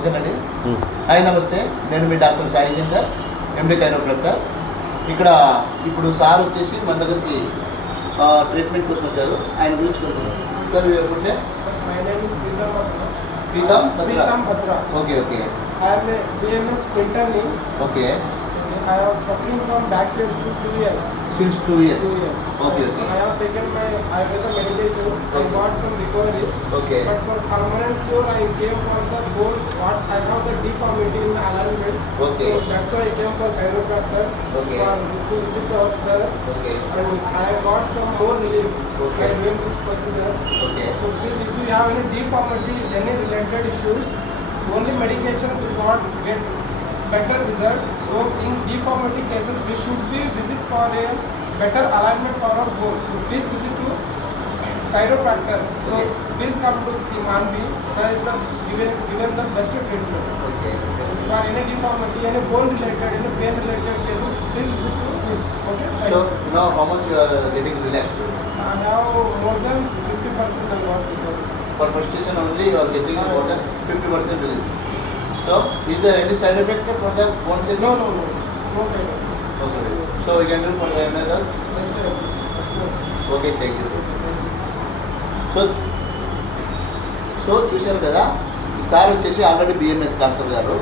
ఓకేనండి. హాయ్ నమస్తే, నేను మీ డాక్టర్ సాయి శంకర్, ఎండి కైరోప్రాక్టర్. ఇక్కడ ఇప్పుడు సార్ వచ్చేసి మన దగ్గరికి ట్రీట్మెంట్ కోసం వచ్చారు. ఆయన గురించి కనుక్కున్నాం. Sir good name? My name is Pritam Bhadra. Okay okay. I am a BMS internee. Okay. I am suffering from back pain since 2 years. Since 2 years. 2 years. Okay, okay. I have taken my Ayurveda medication. I got some recovery. Okay. But for permanent cure, I came for the bone. What I have the deformity in my alignment. Okay. So that's why I came for chiropractor. Okay. To visit our sir. Okay. And I got some more relief. Okay. by doing this procedure. Okay. So please, if you have any deformity, any related issues, only medications will not get better results. So in deformity cases, we should be visit for a better alignment for our bones. So please visit to chiropractors. So Okay. please come to Manvi. Sir is the given the best treatment. Okay. For any deformity, any bone related, any pain related cases, please visit to him. Okay. So now how much you are getting relaxed? I have more than 50% I got recovery. For frustration only you are getting more than 50% release. So is there any side effect for the bone setting? No side effects. No side effect. So we can do for the others? Yes, of course. Okay, thank you. So చూశారు కదా, ఈసారి వచ్చేసి already BMS doctor గారు.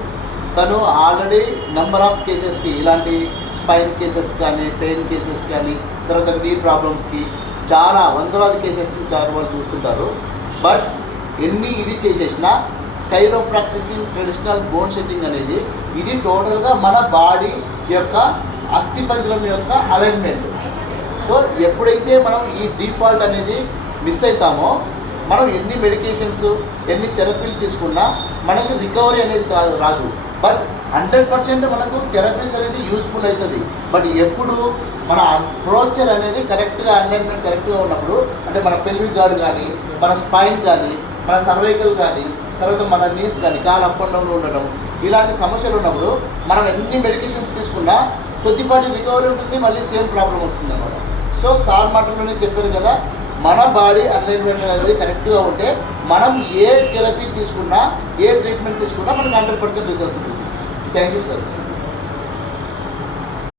తను already number of కేసెస్కి, ఇలాంటి spine cases కానీ, pain cases కానీ, తర్వాత నీ ప్రాబ్లమ్స్కి చాలా వందలాది కేసెస్ చాలా వాళ్ళు చూస్తుంటారు. బట్ ఎన్ని ఇది చేసేసినా కైరోప్రాక్టిక్ ట్రెడిషనల్ బోన్ సెట్టింగ్ అనేది ఇది టోటల్గా మన బాడీ యొక్క అస్థిపంజరం యొక్క అలైన్మెంట్. సో ఎప్పుడైతే మనం ఈ డిఫాల్ట్ అనేది మిస్ అవుతామో, మనం ఎన్ని మెడికేషన్స్, ఎన్ని థెరపీలు చేసుకున్నా మనకి రికవరీ అనేది రాదు. బట్ 100% మనకు థెరపీస్ అనేది యూజ్ఫుల్ అవుతుంది. బట్ ఎప్పుడు మన అప్రోచర్ అనేది కరెక్ట్గా, అలైన్మెంట్ కరెక్ట్గా ఉన్నప్పుడు, అంటే మన పెల్విక్ గార్డ్ కానీ, మన స్పైన్ కానీ, మన సర్వైకల్ కానీ, తర్వాత మన నీస్ కానీ, కాలు అప్ అండ్ డౌన్లో ఉండడం, ఇలాంటి సమస్యలు ఉన్నప్పుడు మనం ఎన్ని మెడికేషన్స్ తీసుకున్నా కొద్దిపాటి రికవరీ ఉంటుంది, మళ్ళీ సేమ్ ప్రాబ్లం వస్తుంది అన్నమాట. సో సార్ మాటల్లోనే చెప్పారు కదా, మన బాడీ అలైన్మెంట్ అనేది కరెక్ట్గా ఉంటే మనం ఏ థెరపీ తీసుకున్నా, ఏ ట్రీట్మెంట్ తీసుకున్నా మనకు 100% రిజల్ట్ ఉంటుంది. Thank you sir.